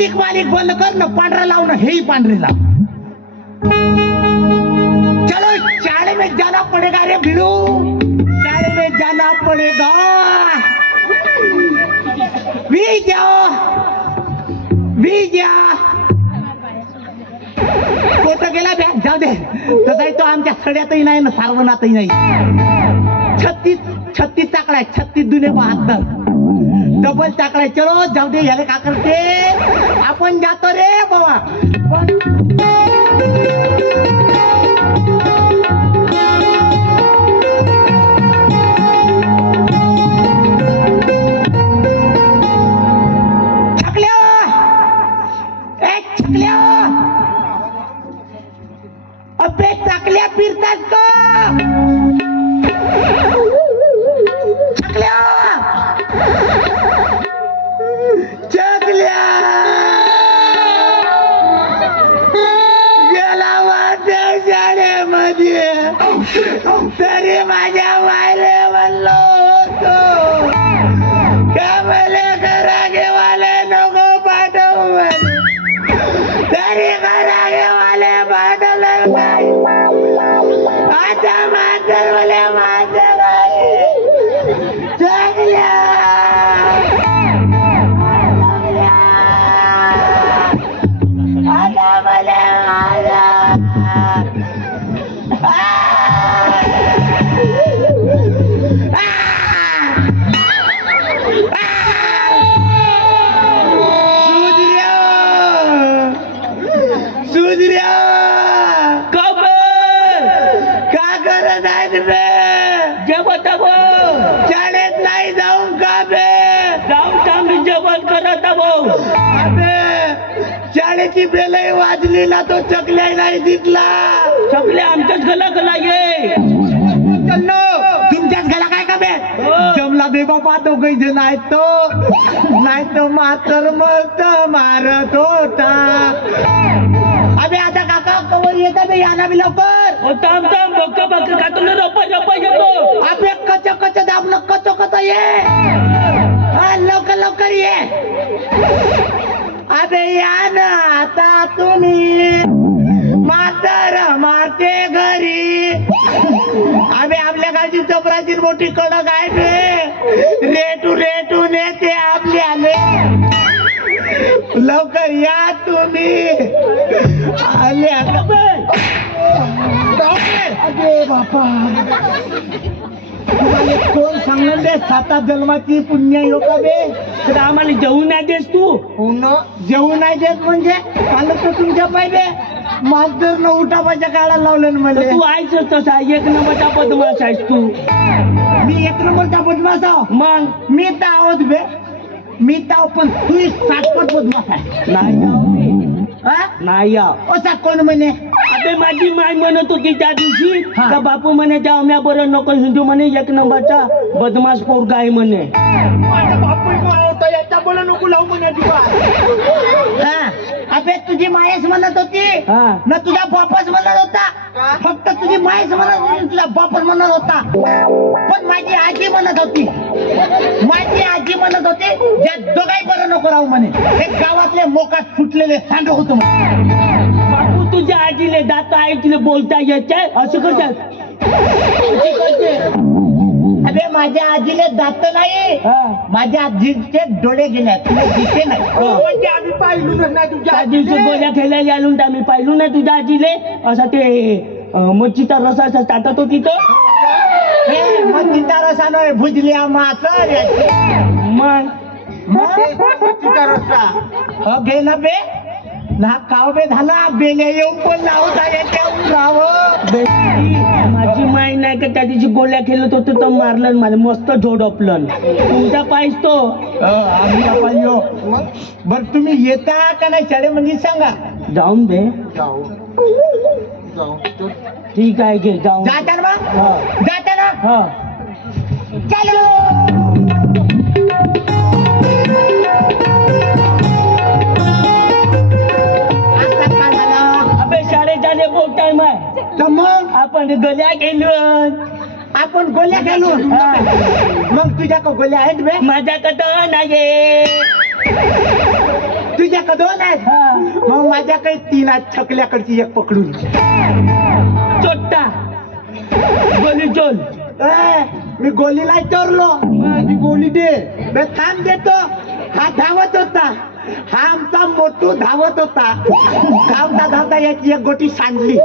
मालिक मालिक बंद कर ना पांढरा लाव ना हेही पांढरे लाव चलो शाळे में जाना पड़ेगा रे भिड़ू शाळे में जाना पड़ेगा विजया कोठं गेला बॅग जाऊ दे तसाही तो आमच्या सड्यातही नाही ना सारवणातही नाही 36 चाकड्या 36 दुने 72 डबल चाकड्या चलो जाऊ दे याले का करते आपण जातो रे बाबा अबे चाकल्या फिरतात का चकल्या चकल्या गेला माझ्या शाळेमध्ये तरी माझ्या मायले म्हणलो होतो का मला घरा घेवाले नको पाठव तरी घरा घेवाले पाठवलं आता माझं मला माझं चांगल्या आता मला सुधऱ्या शाळेत नाही जाऊन का बे जाऊन चांगली जेवण करत भाऊ शाळेची बेलही वाजली ना तो चकल्या नाही दिसला चकल्या आमच्याच गला गला ये तुमच्याच गला काय का बे जमला बे बाबा तो गैज नाही तो मातर मस्त मारत होता अबे आता काका कवर येता बे याना बी लवकर थांब थांब बक्का बक्का का तुला रप्पा येतो अबे कच दाब कच ये हा लवकर ये अबे या ना आता तुम्ही म्हातार मारते घरी अबे आपल्या गावची चपराची मोठी कडक आहे बे रेटू नेते आपल्याले लवकर या तुम्ही आले अरे बापा तुम्हाला कोण सांगणार दे 7 जन्माची पुण्य योग बे तर आम्हाला जेवू नाही देस तू जेवू नाही देत म्हणजे चालत तर तुमच्या पाहिजे मास्तर न उठापाच्या काळाला लावलं ना मला तू आहेस तसा 1 नंबरचा बदमाश आहेस तू मी 1 नंबरचा बदमाश आहो मग मी तर आहोत बे मी तर पण तू 60 बदमाश आहे नाही असा कोण म्हणे अबे माझी माय म्हणत होती त्या दिवशी का बापू म्हणे त्या आम्या बरं नको हिंदू म्हणे 1 नंबरचा बदमाश पोरगा आहे म्हणे याच्या बोला नको लावू म्हणे तुला अबे तुझी मायच म्हणत होती ना तुझा बापच म्हणत होता फक्त तुझी मायच म्हणत होती तुझा बापच म्हणत होता पण माझी आजी म्हणत होती ज्या दोघाही बरं नको राहू म्हणे हे गावातले मोकाट फुटलेले सांड होतो बापू तुझ्या आजीले दाता आईले बोलता येते असं करतात अबे माझ्या आजीले दात नाही माझ्या आजीचे डोळे गेले तुला दिसते नाही म्हणजे आम्ही पाहिलूनच नाही तुझ्या आजीचे गोळ्या खेळायला आलो ना आम्ही पाहिलो नाही तुझ्या आजीले असं ते मच्छीचा रसा असं टाकत होती तर मच्छीचा रसा नाही भुजल्या मातर मग मच्छीचा रसा घे ना बे ना काव बे झाला बेले येऊन पण लावता माझी माई नाही का त्या दिवशी गोळ्या खेळत होतो तर मारलं मला मस्त झोडपलं तुमचा पाहिज तो आम्ही पाहिजे बर तुम्ही येता का नाही शाळेमध्ये सांगा जाऊन बे जाऊ ठीक आहे घे जाऊ जाता ना मग जाता ना चलो बहुत टाइम आहे तर मग आपण गोळ्या खेळलो मग तुझ्या का गोळ्या आहेत बे माझ्याकडं नाही तुझ्याकडे 2 आहेत मग माझ्याकडे 3 आहेत. छकल्याकडची एक पकडून चोट्टा गोली चोल. मी गोलीला चोरलो. माझी गोली दे. बे थांब देतो. हा धावत होता. हा आमचा मोठू धावत होता. धावता धावता याची एक गोटी सांडली.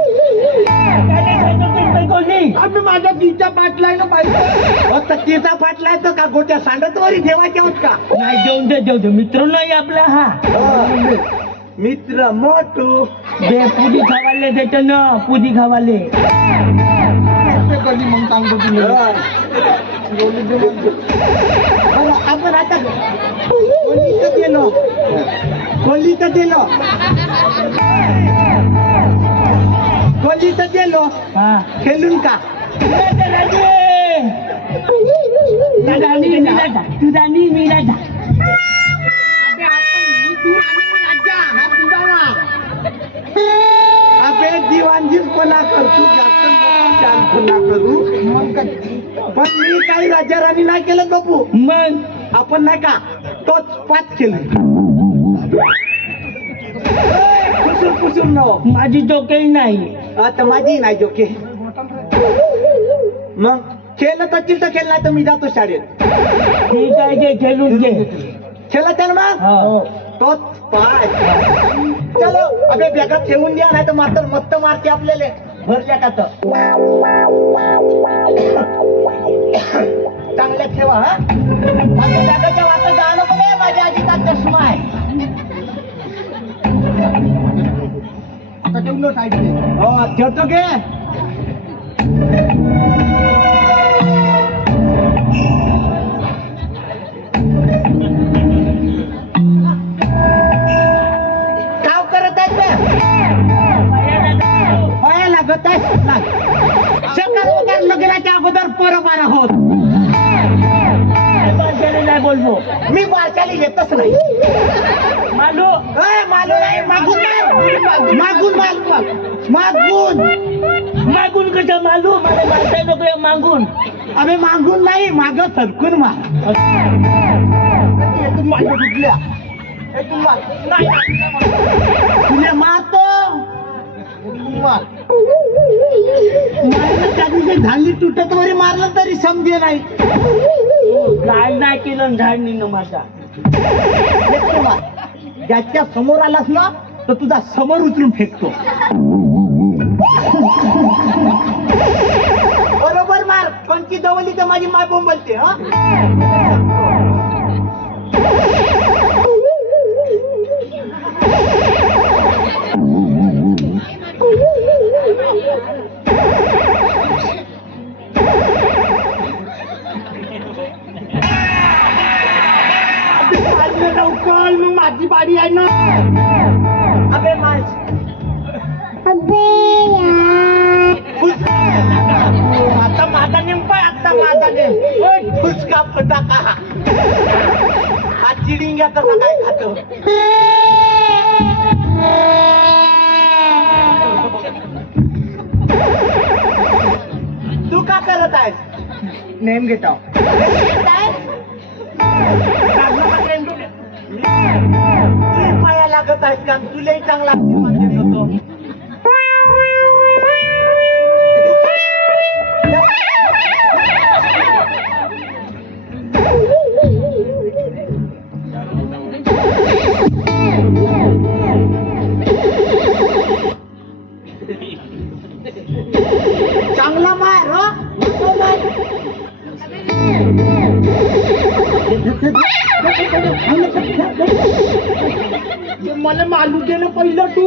गोली आम्ही माझ्या तिचा पाटलाय ना पाहिजे. तर तिचा पाटलाय तर का गोट्या सांडत वरी ठेवायच्या होत का? नाही देऊ दे मित्र नाही आपला हा मित्र मोठू बे पुडी खावाले देतो ना पुडी खावाले. मग सांगतो तुम्ही आपण आता खोलीत गेलो. हा खेळून का मी राजा. अबे दिवाणजीपणा करतो जास्त शांतपणा करू. पण मी काही राजा राणी नाही केलं बापू. मग आपण नाही का तोच 5 केलं. पुसूर न माझी डोकेही नाही. आता माझी नाही जोके. मग खेळत असेल तर खेळ नाही तर मी जातो शाळेत. ठीक आहे घे खेळून घे. खेळत आहे ना मग हो. तोच 5. चलो अबे बॅगा ठेवून द्या नाही तर मात्र मत्त मारते आपल्याला भरल्या का तर. चांगल्या ठेवा हा. माझ्या बॅगाच्या वाटत जा नको बे. माझ्या आजीचा चष्मा आहे. आता ठेवलो साईड. हो ठेवतो घे. काय करत आहे ते? पाया लागत आहे. सकाळ वगैरे लग्नाच्या अगोदर परपार होत. नाही बोलबो मी बारशाली येतच नाही. मालू मालू नाही. मागून मागून कसं मालू मला मारताय नको मागून. अबे मागून नाही माग सरकून मार. तुला मारतो. मारलं त्या दिवशी झाली तुटत वरी मारलं तरी समजे नाही. काय नाही केलं झाडणी न माझा. ज्याच्या समोर आलास ना तर तुझा समोर उचलून फेकतो. बरोबर मार. कोणची दवली तर माझी माय बोंबलते. हा लवकर मग माझी बारी आहे ना. अबे माझ आता माझा नेमका आता माझा नेम फुसका फटाका. हा चिडिंग्या कसा काय खातो. तू का करत आहेस? नेम घेतो. पाया लागत आहेस का? तुलाही चांगला आशीर्वाद होतो. चांगला मार. मला मालू दे ना पहिलं तू.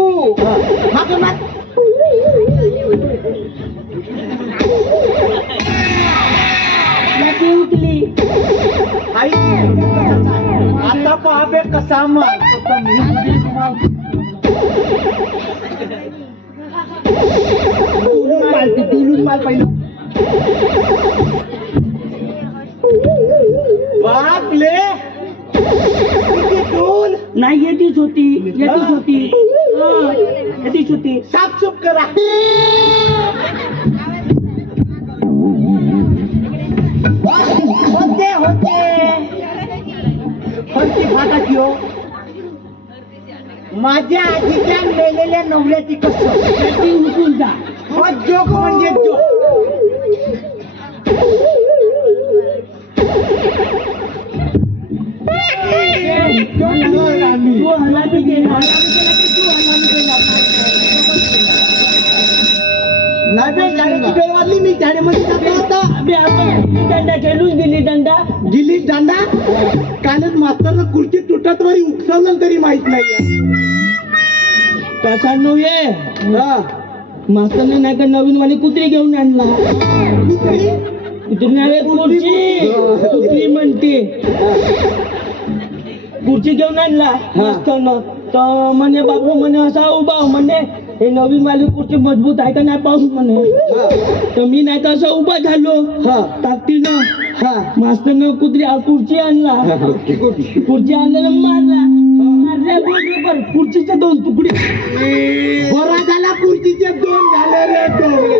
आई आता पाहा कसा मार. डुलून माल पहिलं. बापले डूल नाही येतीच होती. साफसूफ करा. होते कोणती फाटाची हो? माझ्या आधीच्या मेलेल्या नवऱ्याची कसं ती उठून जा. जोक म्हणजे जोक. तू हलाली गेला. वेळ वाजली मी शाळेमध्ये जातो होता. आम्ही आपण दंडा खेळून दिली दंडा. गिलीस दांडा कालच मास्तरनं खुर्ची तुटत वरी उकसवलं तरी माहित नाहीये. तसा नव्हे, हा. मास्तरने नाही का नवीन वाली कुत्री घेऊन आणला. कुत्री? कुत्री नाही खुर्ची, कुत्री म्हणते. खुर्ची घेऊन आणला मास्तरनं. तर म्हणे बाबू म्हणे असा उभा हो म्हणे, हे नवीन वाली खुर्ची मजबूत आहे का नाही पाहू म्हणे. तर मी नाही का असं उभा झालो ताकदीनं. मास्तरनं खुर्ची आणला, खुर्ची आणल्यानं मारल्या बरोबर खुर्चीचे 2 तुकडे. बरा झाला खुर्चीचे 2 झाले रे डोळे.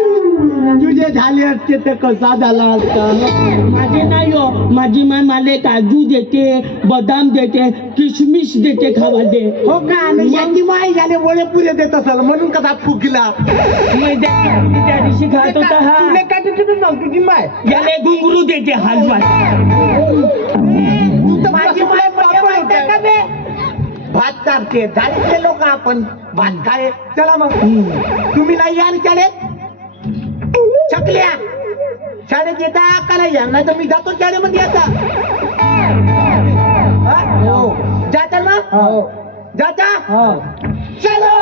तुझे झाले असते तर कसा झाला असता. माझे नाही हो, माझी माय मला काजू देते, बदाम देते, किशमिश देते खावाले. हो का? आणि याची माय झाले वळे पुरे देत असाल म्हणून कसा फुगला. मैद्याची त्या दिवशी खात होता हा. तुला काय देते ना तुझी माय? याला घुंगरू देते हलवा. तू तर माझी माय माहिती आहे का बे? भात चारते झाडीतले लोक आपण भात काय. चला मग तुम्ही नाही या ना शाळेत. चकल्या शाळेत येता का नाही या? नाही तर मी जातो शाळेमध्ये आता. जाता ना? जाता चलो.